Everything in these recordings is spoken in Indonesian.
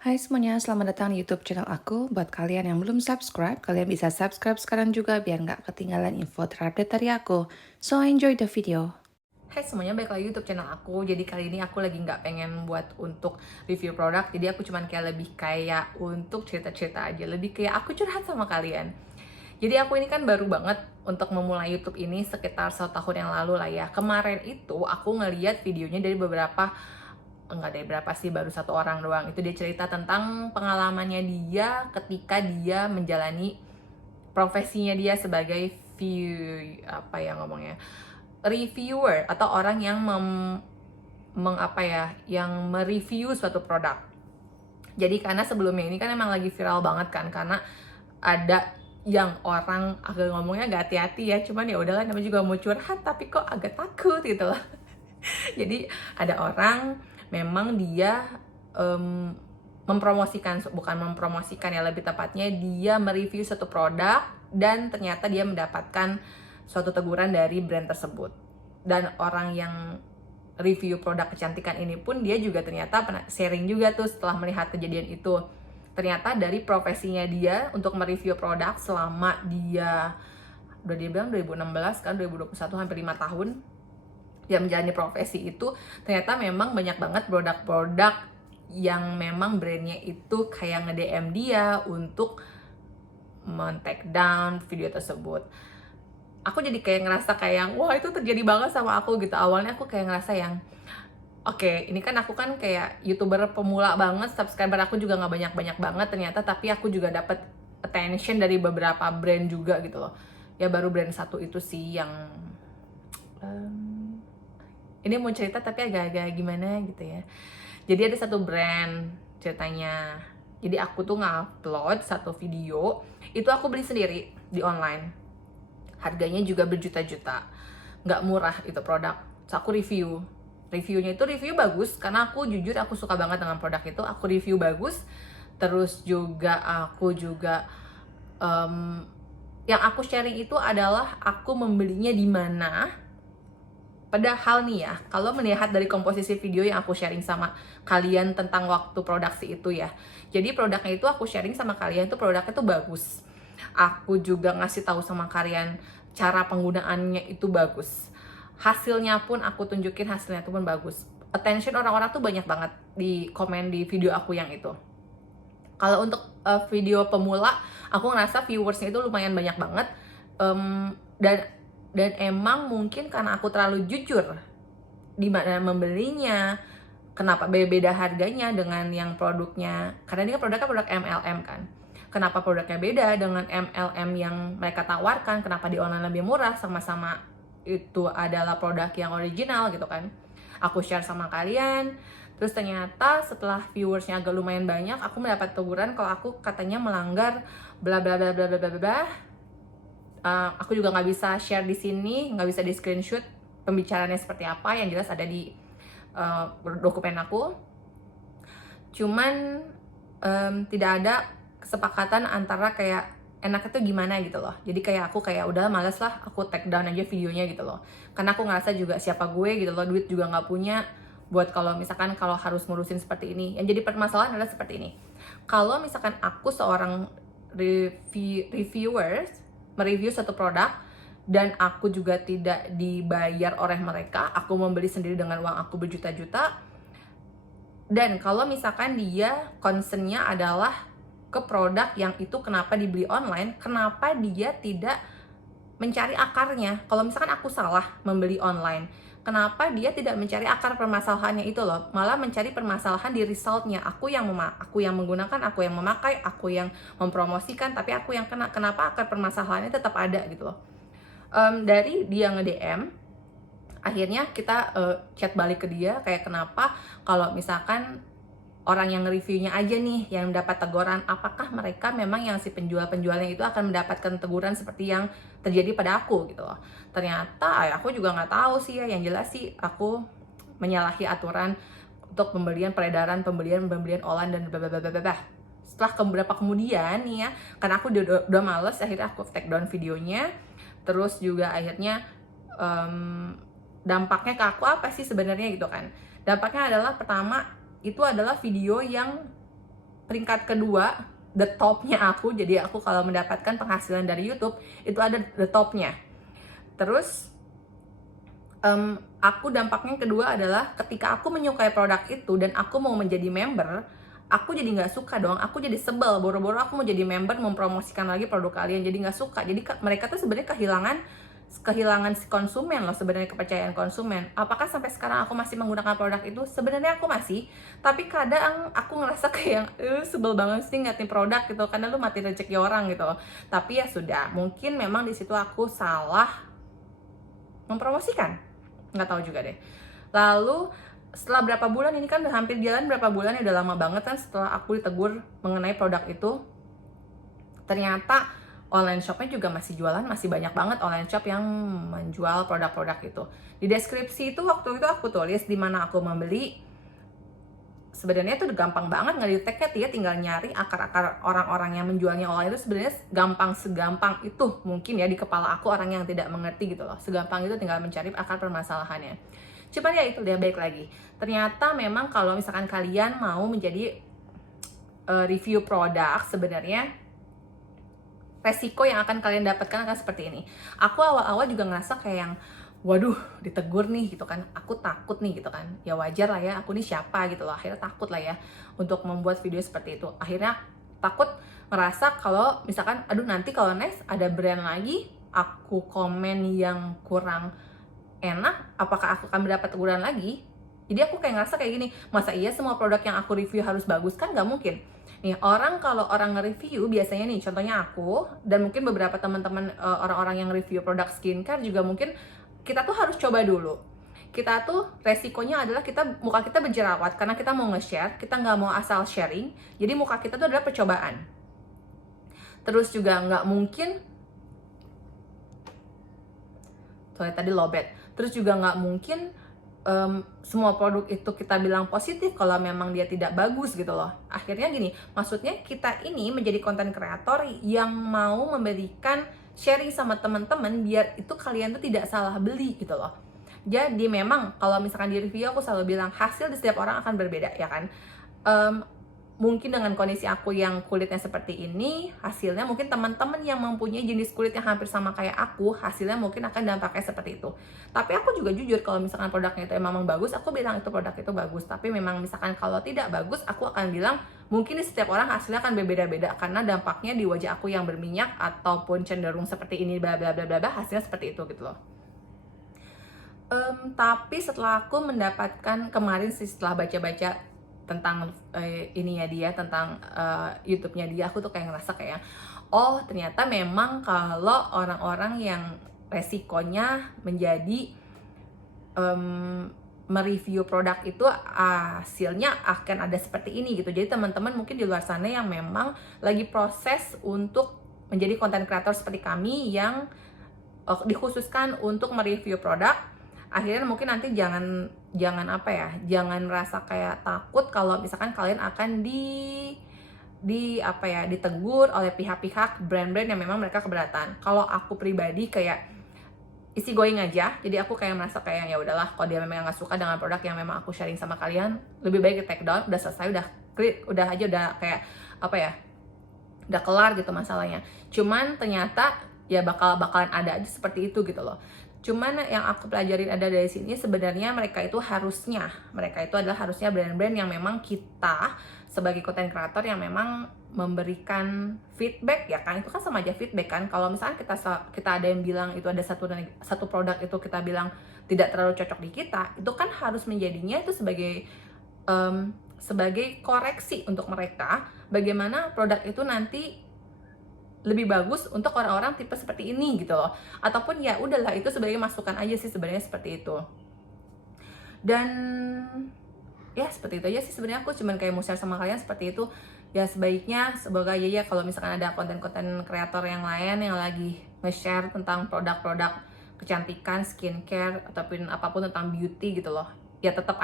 Hai semuanya, selamat datang di YouTube channel aku. Buat kalian yang belum subscribe, kalian bisa subscribe sekarang juga biar nggak ketinggalan info terupdate dari aku. So enjoy the video. Hai semuanya, balik lagi YouTube channel aku. Jadi kali ini aku lagi nggak pengen buat untuk review produk. Jadi aku cuman kayak lebih kayak untuk cerita-cerita aja. Lebih kayak aku curhat sama kalian. Jadi aku ini kan baru banget untuk memulai YouTube ini sekitar 1 tahun yang lalu lah ya. Kemarin itu aku ngeliat videonya dari beberapa, enggak dari berapa sih, baru 1 orang doang. Itu dia cerita tentang pengalamannya dia ketika dia menjalani profesinya dia sebagai reviewer atau orang yang yang mereview suatu produk. Jadi karena sebelumnya ini kan emang lagi viral banget kan, karena ada yang orang agak ngomongnya agak hati-hati ya, cuman ya udahlah, namanya juga mau curhat tapi kok agak takut gitu loh. Jadi ada orang memang dia bukan mempromosikan ya, lebih tepatnya dia mereview satu produk dan ternyata dia mendapatkan suatu teguran dari brand tersebut. Dan orang yang review produk kecantikan ini pun dia juga ternyata pernah sharing juga tuh setelah melihat kejadian itu. Ternyata dari profesinya dia untuk mereview produk selama udah dia bilang 2016 kan, 2021 hampir 5 tahun dia menjalani profesi itu, ternyata memang banyak banget produk-produk yang memang brandnya itu kayak nge-DM dia untuk men-take down video tersebut. Aku jadi kayak ngerasa kayak, wah itu terjadi banget sama aku gitu. Awalnya aku kayak ngerasa yang, oke, ini kan aku kan kayak YouTuber pemula banget, subscriber aku juga nggak banyak-banyak banget ternyata, tapi aku juga dapat attention dari beberapa brand juga gitu loh. Ya baru brand satu itu sih yang ini mau cerita tapi agak-agak gimana gitu ya. Jadi ada satu brand ceritanya. Jadi aku tuh ngupload satu video, itu aku beli sendiri di online. Harganya juga berjuta-juta. Nggak murah itu produk. So, aku review. Reviewnya itu review bagus, karena aku jujur aku suka banget dengan produk itu. Aku review bagus. Terus juga aku juga yang aku sharing itu adalah aku membelinya di mana. Padahal nih ya, kalau melihat dari komposisi video yang aku sharing sama kalian tentang waktu produksi itu ya, jadi produknya itu aku sharing sama kalian tuh produknya tuh bagus. Aku juga ngasih tahu sama kalian cara penggunaannya itu bagus. Hasilnya pun aku tunjukin, hasilnya itu pun bagus. Attention orang-orang tuh banyak banget di komen di video aku yang itu. Kalau untuk video pemula, aku ngerasa viewersnya itu lumayan banyak banget. Dan emang mungkin karena aku terlalu jujur di mana membelinya, kenapa beda harganya dengan yang produknya, karena ini kan produknya produk MLM kan. Kenapa produknya beda dengan MLM yang mereka tawarkan, kenapa di online lebih murah, sama-sama itu adalah produk yang original gitu kan. Aku share sama kalian, terus ternyata setelah viewersnya agak lumayan banyak, aku mendapat teguran kalau aku katanya melanggar bla bla bla bla bla bla bla. Aku juga nggak bisa share di sini, nggak bisa di screenshot pembicaraannya seperti apa, yang jelas ada di dokumen aku. Cuman tidak ada kesepakatan antara kayak enaknya tuh gimana gitu loh. Jadi kayak aku kayak udah males lah, aku take down aja videonya gitu loh. Karena aku ngerasa juga siapa gue gitu loh, duit juga nggak punya buat kalau misalkan kalau harus ngurusin seperti ini. Yang jadi permasalahan adalah seperti ini. Kalau misalkan aku seorang reviewers mereview satu produk dan aku juga tidak dibayar oleh mereka, aku membeli sendiri dengan uang aku berjuta-juta. Dan kalau misalkan dia concernnya adalah ke produk yang itu kenapa dibeli online, kenapa dia tidak mencari akarnya? Kalau misalkan aku salah membeli online, kenapa dia tidak mencari akar permasalahannya itu loh, malah mencari permasalahan di resultnya. Aku yang menggunakan, aku yang memakai, aku yang mempromosikan, tapi aku yang kena. Kenapa akar permasalahannya tetap ada gitu loh. Dari dia nge-DM, akhirnya kita chat balik ke dia kayak kenapa kalau misalkan orang yang reviewnya aja nih yang dapat teguran, apakah mereka memang yang si penjualnya itu akan mendapatkan teguran seperti yang terjadi pada aku gitu loh. Ternyata aku juga nggak tahu sih ya, yang jelas sih aku menyalahi aturan untuk pembelian online dan bla bla bla bla bla. Setelah beberapa kemudian nih ya, karena aku udah males, akhirnya aku take down videonya. Terus juga akhirnya dampaknya ke aku apa sih sebenarnya gitu kan. Dampaknya adalah pertama, itu adalah video yang peringkat kedua, the topnya aku. Jadi aku kalau mendapatkan penghasilan dari YouTube itu ada the topnya. Terus aku dampaknya yang kedua adalah ketika aku menyukai produk itu dan aku mau menjadi member, aku jadi nggak suka dong, aku jadi sebel, boro-boro aku mau jadi member, mempromosikan lagi produk kalian, jadi nggak suka. Jadi mereka tuh sebenarnya kehilangan si konsumen loh, sebenarnya kepercayaan konsumen. Apakah sampai sekarang aku masih menggunakan produk itu? Sebenarnya aku masih, tapi kadang aku ngerasa kayak sebel banget sih ngeliatin produk gitu, karena lu mati rezeki orang gitu. Tapi ya sudah, mungkin memang di situ aku salah mempromosikan, nggak tahu juga deh. Lalu setelah berapa bulan, ini kan udah hampir jalan berapa bulan ya, udah lama banget kan setelah aku ditegur mengenai produk itu, ternyata online shopnya juga masih jualan, masih banyak banget online shop yang menjual produk-produk itu. Di deskripsi itu waktu itu aku tulis di mana aku membeli. Sebenarnya itu gampang banget ngedeteknya, dia tinggal nyari akar-akar orang-orang yang menjualnya online itu. Sebenarnya segampang itu mungkin ya di kepala aku, orang yang tidak mengerti gitu loh, segampang itu tinggal mencari akar permasalahannya. Cuman ya itu dia, baik lagi, ternyata memang kalau misalkan kalian mau menjadi review produk, sebenarnya resiko yang akan kalian dapatkan akan seperti ini. Aku awal-awal juga ngerasa kayak yang waduh, ditegur nih gitu kan, aku takut nih gitu kan. Ya wajar lah ya, aku nih siapa gitu loh, akhirnya takut lah ya untuk membuat video seperti itu. Akhirnya takut, ngerasa kalau misalkan aduh nanti kalau next ada brand lagi aku komen yang kurang enak, apakah aku akan mendapat teguran lagi? Jadi aku kayak ngerasa kayak gini, masa iya semua produk yang aku review harus bagus? Kan nggak mungkin. Nih, kalau orang nge-review biasanya nih, contohnya aku dan mungkin beberapa teman-teman orang-orang yang review produk skincare juga mungkin, kita tuh harus coba dulu. Kita tuh resikonya adalah muka kita berjerawat karena kita mau nge-share, kita nggak mau asal sharing. Jadi muka kita tuh adalah percobaan. Terus juga nggak mungkin, soalnya tadi lowbat. Terus juga nggak mungkin semua produk itu kita bilang positif kalau memang dia tidak bagus gitu loh. Akhirnya gini, maksudnya kita ini menjadi konten kreator yang mau memberikan sharing sama teman-teman biar itu kalian tuh tidak salah beli gitu loh. Jadi memang kalau misalkan di review aku selalu bilang hasil di setiap orang akan berbeda ya kan. Mungkin dengan kondisi aku yang kulitnya seperti ini, hasilnya mungkin teman-teman yang mempunyai jenis kulit yang hampir sama kayak aku, hasilnya mungkin akan dampaknya seperti itu. Tapi aku juga jujur, kalau misalkan produknya itu memang bagus, aku bilang itu produk itu bagus. Tapi memang misalkan kalau tidak bagus, aku akan bilang mungkin di setiap orang hasilnya akan berbeda-beda, karena dampaknya di wajah aku yang berminyak ataupun cenderung seperti ini, bla bla bla bla, hasilnya seperti itu gitu loh. Tapi setelah aku mendapatkan kemarin sih, setelah baca-baca tentang ininya dia, tentang YouTube-nya dia, aku tuh kayak ngerasa kayak oh ternyata memang kalau orang-orang yang resikonya menjadi mereview produk itu hasilnya akan ada seperti ini gitu. Jadi teman-teman mungkin di luar sana yang memang lagi proses untuk menjadi konten kreator seperti kami yang dikhususkan untuk mereview produk, akhirnya mungkin nanti jangan apa ya, jangan merasa kayak takut kalau misalkan kalian akan ditegur oleh pihak-pihak brand-brand yang memang mereka keberatan. Kalau aku pribadi kayak isi going aja, jadi aku kayak merasa kayak ya udahlah, kalau dia memang nggak suka dengan produk yang memang aku sharing sama kalian, lebih baik di take down, udah selesai, udah clear, udah kayak apa ya, udah kelar gitu masalahnya. Cuman ternyata ya bakalan ada aja seperti itu gitu loh. Cuman yang aku pelajarin ada dari sini, sebenarnya mereka itu adalah harusnya brand-brand yang memang kita sebagai content creator yang memang memberikan feedback ya kan, itu kan sama aja feedback kan. Kalau misalnya kita ada yang bilang itu ada satu produk itu kita bilang tidak terlalu cocok di kita, itu kan harus menjadinya itu sebagai koreksi untuk mereka bagaimana produk itu nanti lebih bagus untuk orang-orang tipe seperti ini gitu loh. Ataupun ya udahlah, itu sebagai masukan aja sih sebenarnya, seperti itu. Dan ya seperti itu aja sih sebenarnya, aku cuman kayak mau share sama kalian seperti itu. Ya sebaiknya semoga ya kalau misalkan ada konten-konten kreator yang lain yang lagi nge-share tentang produk-produk kecantikan, skincare ataupun apapun tentang beauty gitu loh, ya tetap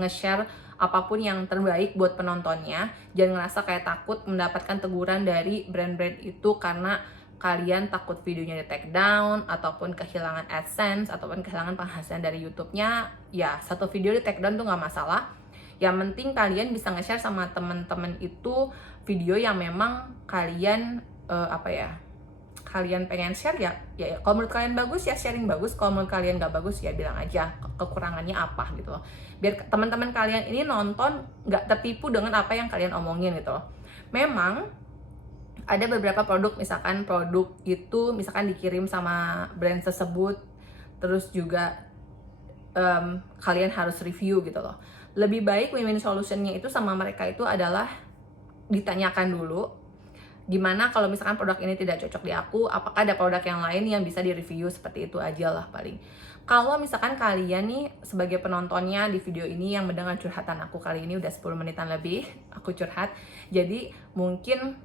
nge-share apapun yang terbaik buat penontonnya. Jangan ngerasa kayak takut mendapatkan teguran dari brand-brand itu karena kalian takut videonya di take down ataupun kehilangan AdSense ataupun kehilangan penghasilan dari YouTube-nya. Ya satu video di take down tuh nggak masalah. Yang penting kalian bisa nge-share sama teman-teman itu video yang memang kalian kalian pengen share ya kalau menurut kalian bagus ya sharing bagus, kalau menurut kalian nggak bagus ya bilang aja kekurangannya apa gitu loh, biar teman-teman kalian ini nonton nggak tertipu dengan apa yang kalian omongin gitu loh. Memang ada beberapa produk, misalkan produk itu misalkan dikirim sama brand tersebut, terus juga kalian harus review gitu loh. Lebih baik win-win solutionnya itu sama mereka itu adalah ditanyakan dulu, gimana kalau misalkan produk ini tidak cocok di aku, apakah ada produk yang lain yang bisa direview, seperti itu aja lah paling. Kalau misalkan kalian nih sebagai penontonnya di video ini yang mendengar curhatan aku kali ini, udah 10 menitan lebih aku curhat, jadi mungkin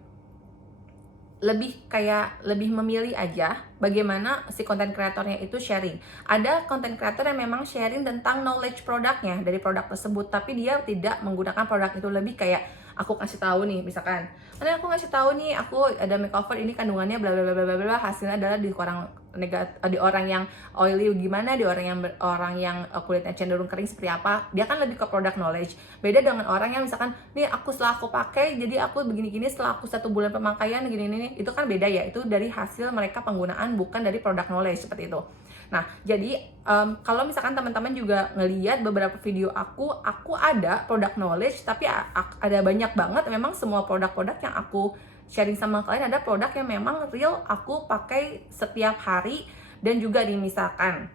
lebih memilih aja bagaimana si konten kreatornya itu sharing. Ada konten kreator yang memang sharing tentang knowledge produknya dari produk tersebut, tapi dia tidak menggunakan produk itu, lebih kayak aku kasih tahu nih, misalkan aku ngasih tahu nih aku ada makeover ini kandungannya bla bla bla bla bla, hasilnya adalah di orang yang oily gimana, di orang yang kulitnya cenderung kering seperti apa. Dia kan lebih ke product knowledge. Beda dengan orang yang misalkan nih setelah aku pakai jadi aku begini-gini, setelah aku 1 bulan pemakaian gini-gini, itu kan beda ya, itu dari hasil mereka penggunaan, bukan dari product knowledge seperti itu. Nah, jadi kalau misalkan teman-teman juga ngeliat beberapa video aku ada product knowledge, tapi ada banyak banget memang semua produk-produk yang aku sharing sama kalian ada produk yang memang real aku pakai setiap hari. Dan juga nih misalkan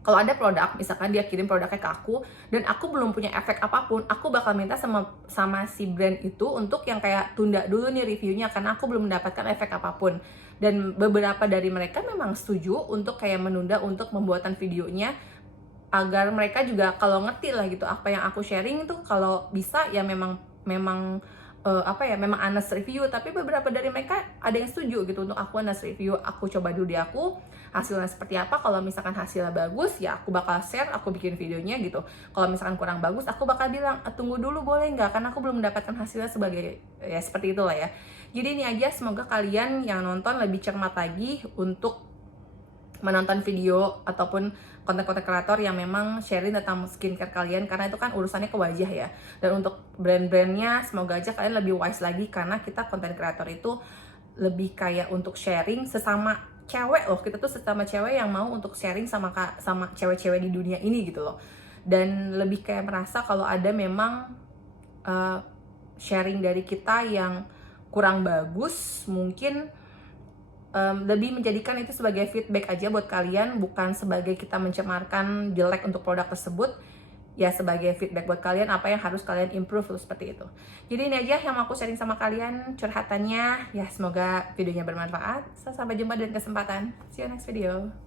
kalau ada produk, misalkan dia kirim produknya ke aku dan aku belum punya efek apapun, aku bakal minta sama si brand itu untuk yang kayak tunda dulu nih reviewnya, karena aku belum mendapatkan efek apapun. Dan beberapa dari mereka memang setuju untuk kayak menunda untuk pembuatan videonya, agar mereka juga kalau ngerti lah gitu apa yang aku sharing itu, kalau bisa ya memang memang honest review. Tapi beberapa dari mereka ada yang setuju gitu untuk aku honest review, aku coba dulu di aku hasilnya seperti apa. Kalau misalkan hasilnya bagus ya aku bakal share, aku bikin videonya gitu. Kalau misalkan kurang bagus aku bakal bilang tunggu dulu boleh nggak, karena aku belum mendapatkan hasilnya sebagai ya seperti itulah ya. Jadi ini aja, semoga kalian yang nonton lebih cermat lagi untuk menonton video ataupun konten-konten kreator yang memang sharing tentang skincare kalian, karena itu kan urusannya ke wajah ya. Dan untuk brand-brandnya semoga aja kalian lebih wise lagi, karena kita konten kreator itu lebih kayak untuk sharing sesama cewek loh. Kita tuh sesama cewek yang mau untuk sharing sama cewek-cewek di dunia ini gitu loh. Dan lebih kayak merasa kalau ada memang sharing dari kita yang kurang bagus, mungkin lebih menjadikan itu sebagai feedback aja buat kalian, bukan sebagai kita mencemarkan jelek untuk produk tersebut. Ya sebagai feedback buat kalian apa yang harus kalian improve tuh, seperti itu. Jadi ini aja yang aku sharing sama kalian curhatannya. Ya semoga videonya bermanfaat. Sampai jumpa di kesempatan. See you next video.